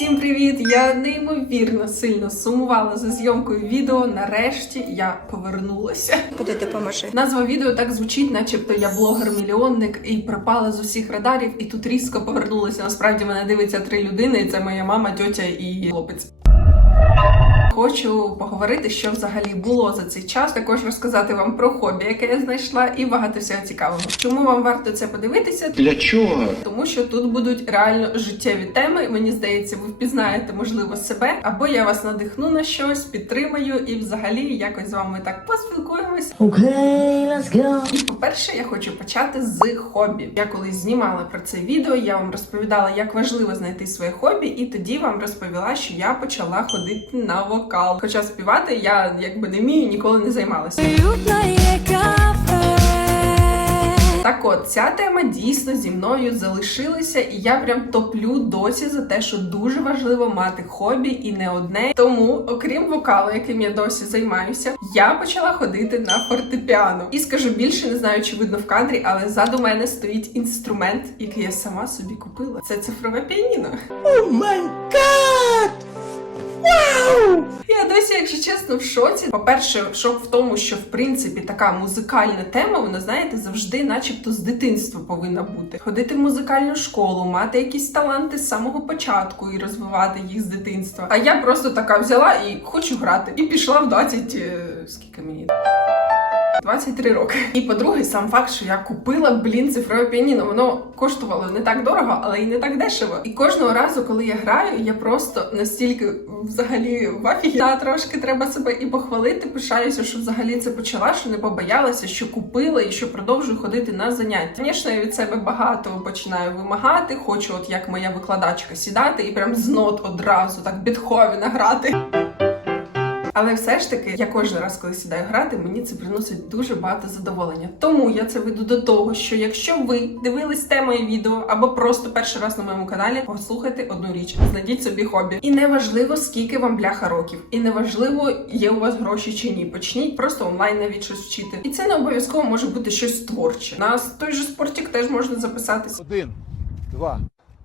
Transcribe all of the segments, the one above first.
Всім привіт! Я неймовірно сильно сумувала за зйомкою відео. Нарешті я повернулася. Куди допоможи? Назва відео так звучить, начебто я блогер-мільйонник і пропала з усіх радарів, і тут різко повернулася. Насправді мене дивиться три людини, і це моя мама, тьотя і хлопець. Хочу поговорити, що взагалі було за цей час. Також розказати вам про хобі, яке я знайшла, і багато всього цікавого. Чому вам варто це подивитися? Для чого? Тому що тут будуть реально життєві теми. Мені здається, ви впізнаєте можливо себе, або я вас надихну на щось, підтримаю і взагалі якось з вами так поспілкуємось. Okay, let's go. І по-перше, я хочу почати з хобі. Я колись знімала про це відео. Я вам розповідала, як важливо знайти своє хобі, і тоді вам розповіла, що я почала ходити на вокал. Хоча співати я якби не вмію, ніколи не займалася. Так от, ця тема дійсно зі мною залишилася, і я прям топлю досі за те, що дуже важливо мати хобі і не одне. Тому, окрім вокалу, яким я досі займаюся, я почала ходити на фортепіано. І скажу більше, не знаю, чи видно в кадрі, але ззаду мене стоїть інструмент, який я сама собі купила. Це цифрове піаніно. Oh my god! Я досі, якщо чесно, в шоці. По-перше, шок в тому, що в принципі така музикальна тема, вона знаєте, завжди, начебто, з дитинства повинна бути. Ходити в музикальну школу, мати якісь таланти з самого початку і розвивати їх з дитинства. А я просто така взяла і хочу грати. І пішла в 20... е, скільки мені? 23 роки. І по-друге, сам факт, що я купила блін цифрове піаніно, воно коштувало не так дорого, але й не так дешево. І кожного разу, коли я граю, я просто настільки взагалі в афігі. Та трошки треба себе і похвалити. Пишаюся, що взагалі це почала, що не побоялася, що купила і що продовжую ходити на заняття. Звісно, я від себе багато починаю вимагати. Хочу, от як моя викладачка, сідати і прям з нот одразу так Бетховена грати. Але все ж таки, я кожен раз, коли сідаю грати, мені це приносить дуже багато задоволення. Тому я це веду до того, що якщо ви дивились те моє відео або просто перший раз на моєму каналі, послухайте одну річ, знайдіть собі хобі. І неважливо, скільки вам бляха років, і неважливо, є у вас гроші чи ні. Почніть просто онлайн навіть щось вчити. І це не обов'язково може бути щось творче. На той же спортік теж можна записатись. Один, два,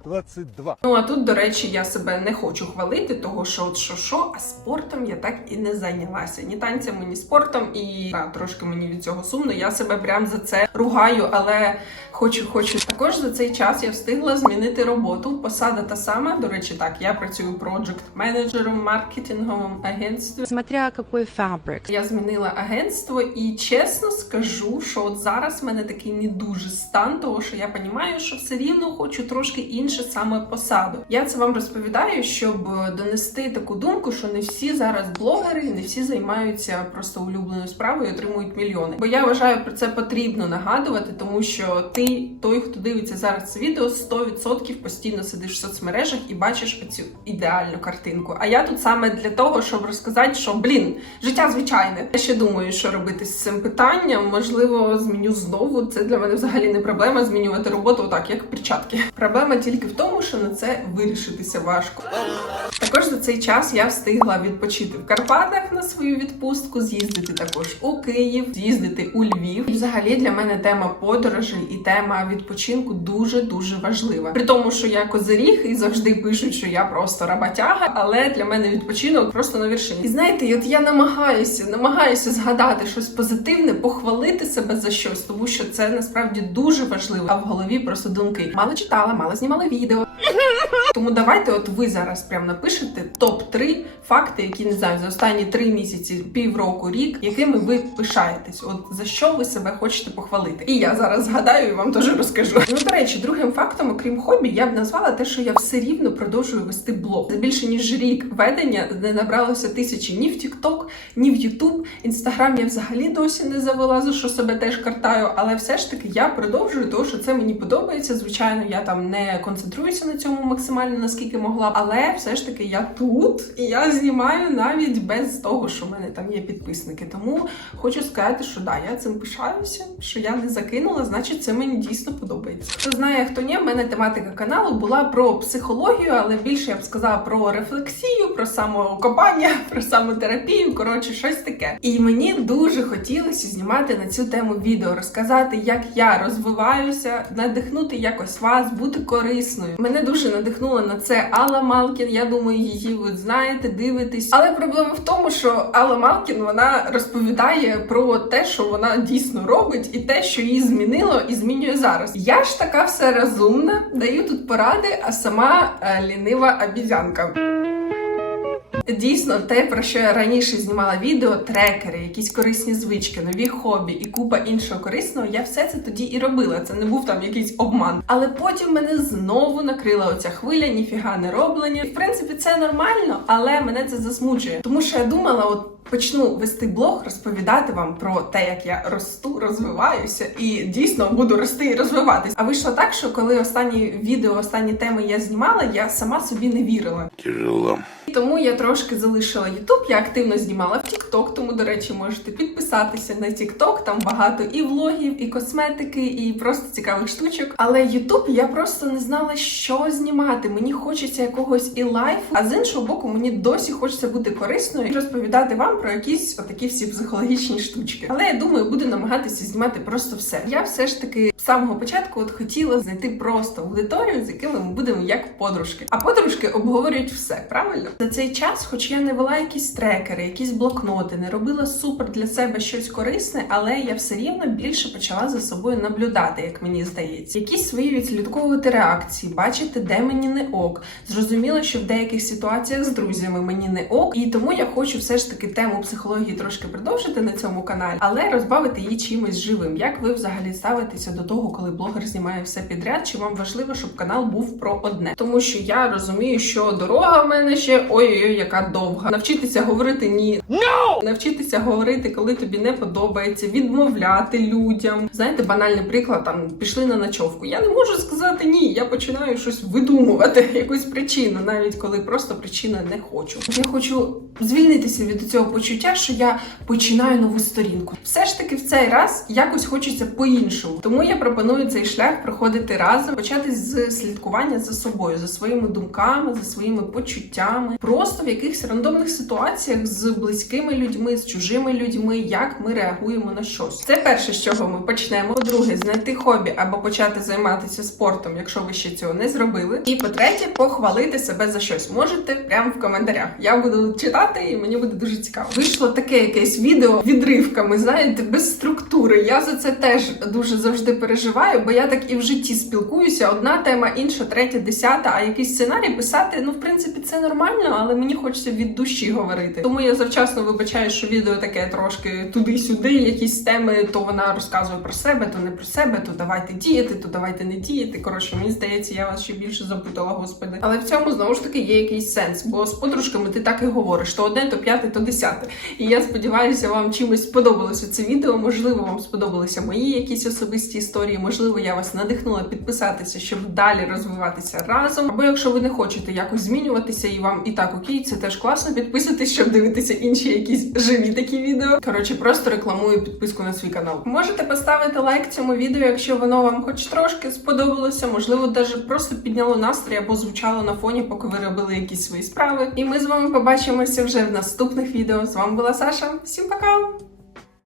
двадцять два. Ну а тут, до речі, я себе не хочу хвалити, того що от що що, а спортом я так і не зайнялася. Ні танцями, ні спортом, і та, трошки мені від цього сумно. Я себе прям за це ругаю, але хочу, хочу. Також за цей час я встигла змінити роботу. Посада та сама. До речі, так я працюю проджект менеджером в маркетинговому агентстві. Смотря какой фабрик. Я змінила агентство і чесно скажу, що от зараз в мене такий не дуже стан, того що я розумію, що все рівно хочу трошки інше саме посаду. Я це вам розповідаю, щоб донести таку думку, що не всі зараз блогери, не всі займаються просто улюбленою справою, і отримують мільйони. Бо я вважаю про це потрібно нагадувати, тому що ти, той, хто дивиться зараз це відео, 100% постійно сидиш в соцмережах і бачиш оцю ідеальну картинку. А я тут саме для того, щоб розказати, що блін, життя звичайне. Я ще думаю, що робити з цим питанням. Можливо, зміню знову. Це для мене взагалі не проблема змінювати роботу так, як перчатки. Проблема тільки в тому, що на це вирішитися важко. Також за цей час я встигла відпочити в Карпатах на свою відпустку, з'їздити також у Київ, з'їздити у Львів. І взагалі для мене тема подорожей і тема відпочинку дуже дуже важлива. При тому, що я козиріг і завжди пишуть, що я просто роботяга, але для мене відпочинок просто на вершині. І знаєте, от я намагаюся, намагаюся згадати щось позитивне, похвалити себе за щось, тому що це насправді дуже важливо. А в голові просто думки мало читала, мало знімала відео. Тому давайте, от ви зараз прям напишете топ 3 факти, які не знаю, за останні три місяці, півроку, рік, якими ви пишаєтесь. От за що ви себе хочете похвалити? І я зараз згадаю і вам теж розкажу. Ну до речі, другим фактом, окрім хобі, я б назвала те, що я все рівно продовжую вести блог. За більше ніж рік ведення не набралося тисячі ні в TikTok, ні в YouTube. Інстаграм я взагалі досі не завела, за що себе теж картаю, але все ж таки я продовжую, тому що це мені подобається. Звичайно, я там не концентруюся на цьому максимально наскільки могла, але все ж таки я тут і я знімаю навіть без того, що в мене там є підписники. Тому хочу сказати, що да, я цим пишаюся, що я не закинула, значить, це мені дійсно подобається. Хто знає, хто ні, в мене тематика каналу була про психологію, але більше я б сказала про рефлексію, про самокопання, про самотерапію. Коротше, щось таке. І мені дуже хотілося знімати на цю тему відео, розказати, як я розвиваюся, надихнути якось вас, бути корисною. Корисною. Мене дуже надихнула на це Алла Малкін. Я думаю, її ви знаєте, дивитесь. Але проблема в тому, що Алла Малкін вона розповідає про те, що вона дійсно робить, і те, що її змінило і змінює зараз. Я ж така все розумна, даю тут поради, а сама е, лінива обізянка. Дійсно, те, про що я раніше знімала відео, трекери, якісь корисні звички, нові хобі і купа іншого корисного, я все це тоді і робила. Це не був там якийсь обман. Але потім мене знову накрила оця хвиля, ніфіга не роблення. І, в принципі, це нормально, але мене це засмучує. Тому що я думала, от. Почну вести блог, розповідати вам про те, як я росту, розвиваюся, і дійсно буду рости і розвиватись. А вийшло так, що коли останні відео, останні теми я знімала, я сама собі не вірила. Тяжело. І Тому я трошки залишила YouTube, я активно знімала в TikTok, тому, до речі, можете підписатися на TikTok, там багато і влогів, і косметики, і просто цікавих штучок. Але YouTube я просто не знала, що знімати. Мені хочеться якогось і лайфу, а з іншого боку, мені досі хочеться бути корисною і розповідати вам про якісь отакі всі психологічні штучки. Але я думаю, буду намагатися знімати просто все. Я все ж таки з самого початку от хотіла знайти просто аудиторію, з якими ми будемо як подружки. А подружки обговорюють все, правильно? За цей час, хоч я не вела якісь трекери, якісь блокноти, не робила супер для себе щось корисне, але я все рівно більше почала за собою наблюдати, як мені здається. Якісь свої відслідковувати реакції, бачити, де мені не ок. Зрозуміло, що в деяких ситуаціях з друзями мені не ок, і тому я хочу все ж таки тему психології трошки продовжити на цьому каналі, але розбавити її чимось живим. Як ви взагалі ставитеся до того, коли блогер знімає все підряд? Чи вам важливо, щоб канал був про одне? Тому що я розумію, що дорога в мене ще ой-ой-ой, яка довга. Навчитися говорити ні. Навчитися говорити, коли тобі не подобається, відмовляти людям. Знаєте, банальний приклад там пішли на ночовку. Я не можу сказати ні. Я починаю щось видумувати, якусь причину, навіть коли просто причини не хочу. Я хочу звільнитися від цього почуття, що я починаю нову сторінку. Все ж таки, в цей раз якось хочеться по-іншому. Тому я пропоную цей шлях проходити разом, почати з слідкування за собою, за своїми думками, за своїми почуттями, просто в якихось рандомних ситуаціях з близькими людьми, з чужими людьми, як ми реагуємо на щось. Це перше, з чого ми почнемо. По-друге, знайти хобі або почати займатися спортом, якщо ви ще цього не зробили. І по-третє, похвалити себе за щось. Можете прямо в коментарях. Я буду читати, і мені буде дуже цікаво. Вийшло таке якесь відео відривками, знаєте, без структури. Я за це теж дуже завжди переживаю, бо я так і в житті спілкуюся. Одна тема, інша, третя, десята. А якийсь сценарій писати, ну в принципі, це нормально, але мені хочеться від душі говорити. Тому я завчасно вибачаю, що відео таке трошки туди-сюди. Якісь теми, то вона розказує про себе, то не про себе, то давайте діяти, то давайте не діяти. Коротше, мені здається, я вас ще більше запутала, господи. Але в цьому знову ж таки є якийсь сенс, бо з подружками ти так і говориш: то одне, то п'яте, то десяте. І я сподіваюся, вам чимось сподобалося це відео. Можливо, вам сподобалися мої якісь особисті історії. Можливо, я вас надихнула підписатися, щоб далі розвиватися разом. Або якщо ви не хочете якось змінюватися, і вам і так окей, це теж класно. Підписуйтесь, щоб дивитися інші якісь живі такі відео. Коротше, просто рекламую підписку на свій канал. Можете поставити лайк цьому відео, якщо воно вам хоч трошки сподобалося. Можливо, навіть просто підняло настрій або звучало на фоні, поки ви робили якісь свої справи. І ми з вами побачимося вже в наступних відео. З вами была Саша. Всім пока!